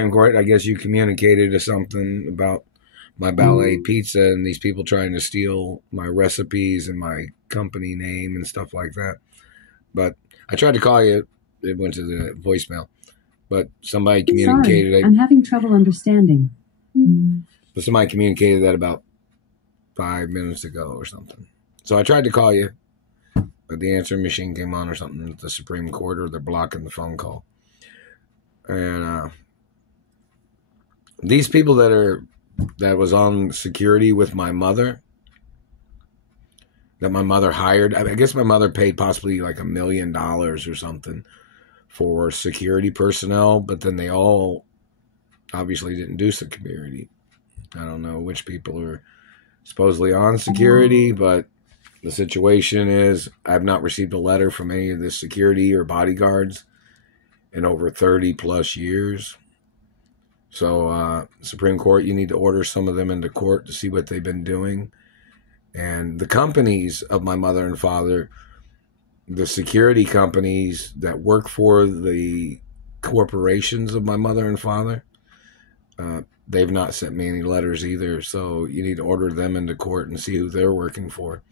Court, I guess you communicated something about my ballet pizza and these people trying to steal my recipes and my company name and stuff like that. But I tried to call you. It went to the voicemail. But somebody communicated. Sorry, I'm having trouble understanding. But somebody communicated that about 5 minutes ago or something. So I tried to call you, but the answering machine came on or something at the Supreme Court, or they're blocking the phone call. And these people that was on security with my mother, that my mother hired, I guess my mother paid possibly like $1 million or something for security personnel, but then they all obviously didn't do security. I don't know which people are supposedly on security, but the situation is I've not received a letter from any of the security or bodyguards in over 30 plus years. So Supreme Court, you need to order some of them into court to see what they've been doing. And the companies of my mother and father, the security companies that work for the corporations of my mother and father, they've not sent me any letters either. So you need to order them into court and see who they're working for.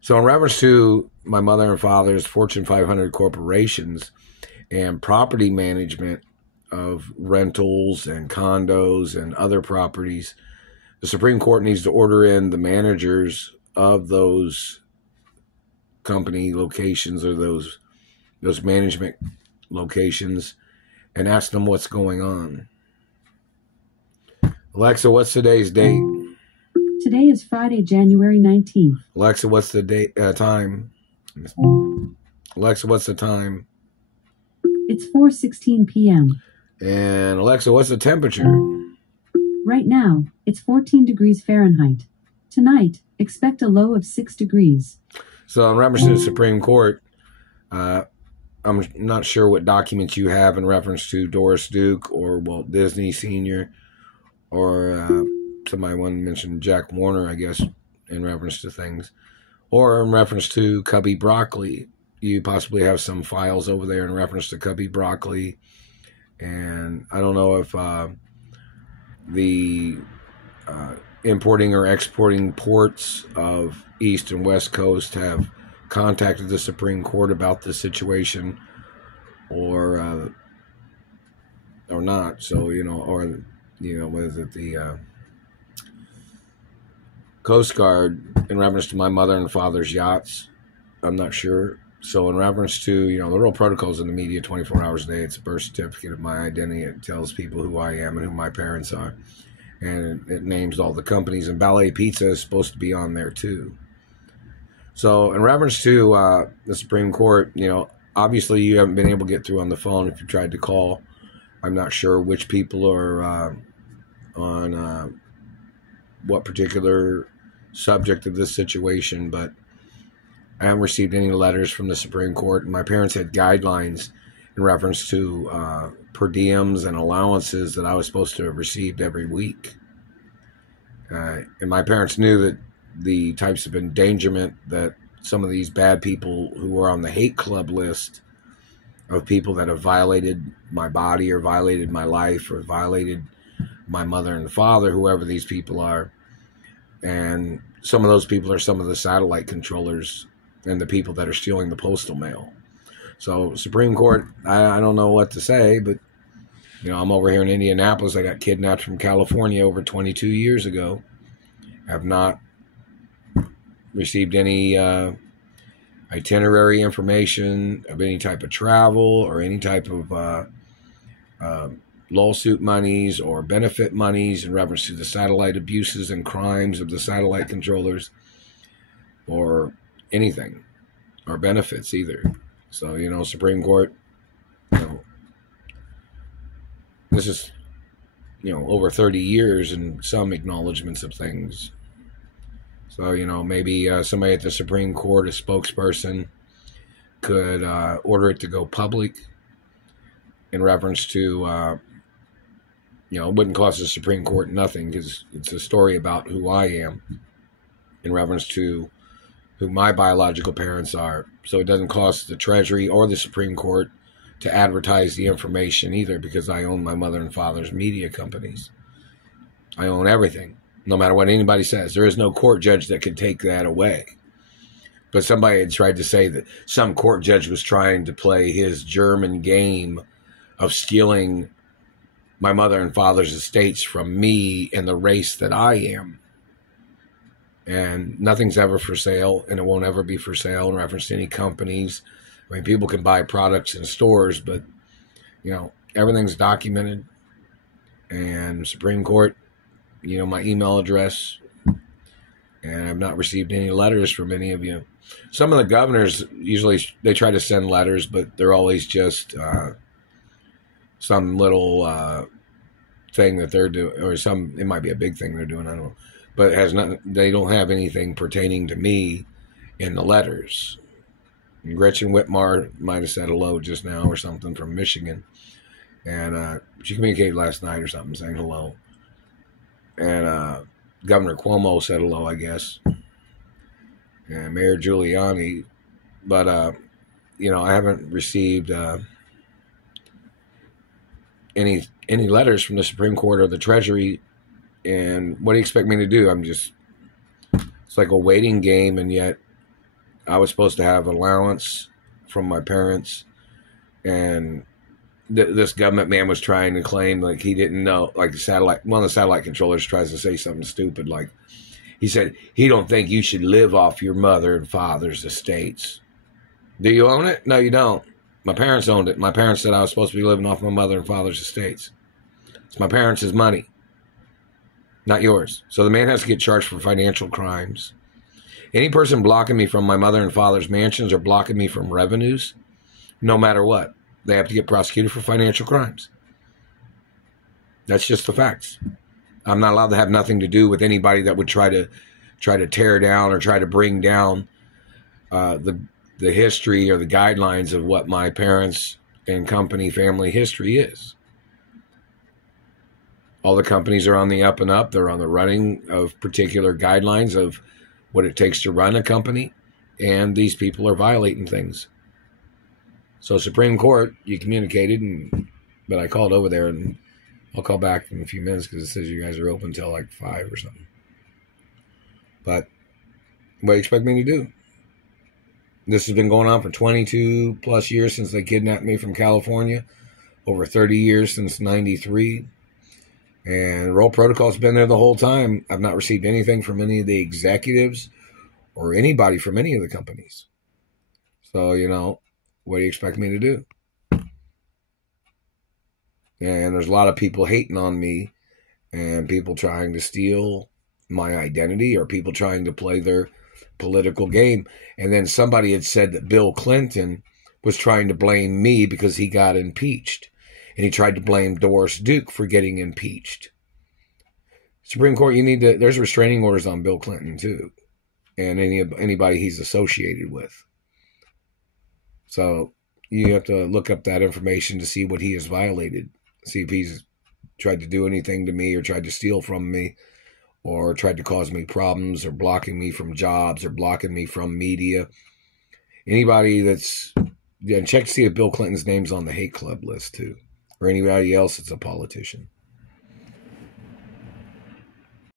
So in reference to my mother and father's Fortune 500 corporations and property management of rentals and condos and other properties, the Supreme Court needs to order in the managers of those company locations or those management locations and ask them what's going on. Alexa, what's today's date? Today is Friday, January 19th. Alexa, what's the date time? Alexa, what's the time? It's 4:16 p.m. And Alexa, what's the temperature? Right now, it's 14 degrees Fahrenheit. Tonight, expect a low of 6 degrees. So in reference to the Supreme Court, I'm not sure what documents you have in reference to Doris Duke or Walt Disney Sr. or somebody wanted to mention Jack Warner, I guess, in reference to things. Or in reference to Cubby Broccoli. You possibly have some files over there in reference to Cubby Broccoli. And I don't know if the importing or exporting ports of East and West Coast have contacted the Supreme Court about this situation or not. So, or, what is it, the Coast Guard in reference to my mother and father's yachts. I'm not sure. So in reference to, the real protocols in the media 24 hours a day, it's a birth certificate of my identity. It tells people who I am and who my parents are. And it names all the companies. And Ballet Pizza is supposed to be on there too. So in reference to the Supreme Court, obviously you haven't been able to get through on the phone if you tried to call. I'm not sure which people are on what particular subject of this situation, but I haven't received any letters from the Supreme Court. My parents had guidelines in reference to per diems and allowances that I was supposed to have received every week. And my parents knew that the types of endangerment that some of these bad people who were on the hate club list of people that have violated my body or violated my life or violated my mother and father, whoever these people are. And some of those people are some of the satellite controllers and the people that are stealing the postal mail. So Supreme Court, I don't know what to say, but I'm over here in Indianapolis. I got kidnapped from California over 22 years ago. Have not received any itinerary information of any type of travel or any type of lawsuit monies or benefit monies in reference to the satellite abuses and crimes of the satellite controllers or anything, or benefits either. So, Supreme Court, this is, over 30 years and some acknowledgments of things. So, maybe somebody at the Supreme Court, a spokesperson, could order it to go public in reference to, it wouldn't cost the Supreme Court nothing because it's a story about who I am in reference to who my biological parents are. So it doesn't cost the Treasury or the Supreme Court to advertise the information either, because I own my mother and father's media companies. I own everything, no matter what anybody says. There is no court judge that could take that away. But somebody had tried to say that some court judge was trying to play his German game of stealing my mother and father's estates from me and the race that I am. And nothing's ever for sale, and it won't ever be for sale in reference to any companies. I mean, people can buy products in stores, but, you know, everything's documented. And Supreme Court, you know, my email address, and I've not received any letters from any of you. Some of the governors, usually they try to send letters, but they're always just some little thing that they're doing, or it might be a big thing they're doing, I don't know. But it has nothing, they don't have anything pertaining to me in the letters. And Gretchen Whitmar might have said hello just now or something from Michigan. And she communicated last night or something saying hello. And Governor Cuomo said hello, I guess. And Mayor Giuliani. But, you know, I haven't received any letters from the Supreme Court or the Treasury. And what do you expect me to do? It's like a waiting game, and yet I was supposed to have allowance from my parents, and this government man was trying to claim like he didn't know, like one of the satellite controllers tries to say something stupid, like he said he don't think you should live off your mother and father's estates. Do you own it? No, you don't. My parents owned it. My parents said I was supposed to be living off my mother and father's estates. It's my parents' money, not yours. So the man has to get charged for financial crimes. Any person blocking me from my mother and father's mansions or blocking me from revenues, no matter what, they have to get prosecuted for financial crimes. That's just the facts. I'm not allowed to have nothing to do with anybody that would try to tear down or try to bring down the history or the guidelines of what my parents and company family history is. All the companies are on the up and up. They're on the running of particular guidelines of what it takes to run a company, and these people are violating things. So Supreme Court, you communicated, but I called over there, and I'll call back in a few minutes because it says you guys are open till like 5 or something. But what do you expect me to do? This has been going on for 22 plus years since they kidnapped me from California, over 30 years since 93. And Roll Protocol's been there the whole time. I've not received anything from any of the executives or anybody from any of the companies. So, you know, what do you expect me to do? And there's a lot of people hating on me and people trying to steal my identity or people trying to play their political game. And then somebody had said that Bill Clinton was trying to blame me because he got impeached. And he tried to blame Doris Duke for getting impeached. Supreme Court, there's restraining orders on Bill Clinton too. And anybody he's associated with. So you have to look up that information to see what he has violated. See if he's tried to do anything to me or tried to steal from me or tried to cause me problems or blocking me from jobs or blocking me from media. Anybody that's... Yeah, check to see if Bill Clinton's name's on the hate club list too. Or anybody else that's a politician.